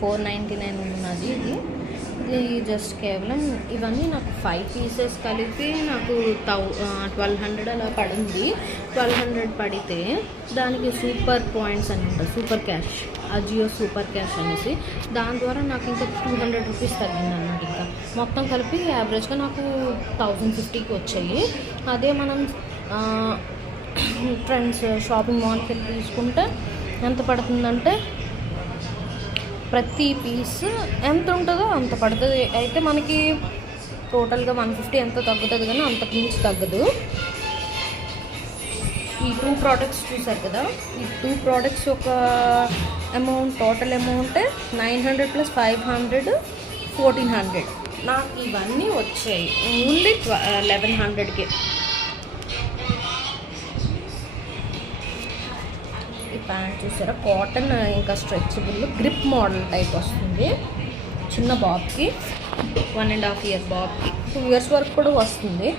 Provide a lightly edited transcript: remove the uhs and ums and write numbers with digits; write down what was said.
$499 ఉన్నది. ఇది జస్ట్ కేవలం ఇవన్నీ నాకు 5 పీసెస్ కలిపి నాకు 1200 అలా పడింది. 1200 పడితే దానికి సూపర్ పాయింట్స్ అని ఉంటుంది, super cash, Ajio super cash అనేసి, దాని ద్వారా నాకు ఇంకా 200 రూపీస్ తగ్గింది అన్నమాట. ఇంకా మొత్తం కలిపి యావరేజ్గా నాకు 1050కి వచ్చాయి. అదే మనం ట్రెండ్స్ షాపింగ్ మాల్కి వెళ్ళి తీసుకుంటే ఎంత పడుతుందంటే ప్రతి పీస్ ఎంత ఉంటుందో అంత పడుతుంది. అయితే మనకి టోటల్గా 150 ఎంత తగ్గుతుంది, కానీ అంతకు మించి తగ్గదు. ఈ 2 ప్రోడక్ట్స్ చూసారు కదా, ఈ 2 ప్రోడక్ట్స్ యొక్క అమౌంట్, టోటల్ అమౌంట్ 900 + 500 1400. నాకు ఇవన్నీ వచ్చాయి ఓన్లీ 1100కి. ఈ ప్యాంట్ చూసారా, కాటన్, ఇంకా స్ట్రెచబుల్ గ్రిప్ మోడల్ టైప్ వస్తుంది. చిన్న బాబ్కి, 1.5 ఇయర్ బాబ్కి 2 ఇయర్స్ వరకు కూడా వస్తుంది.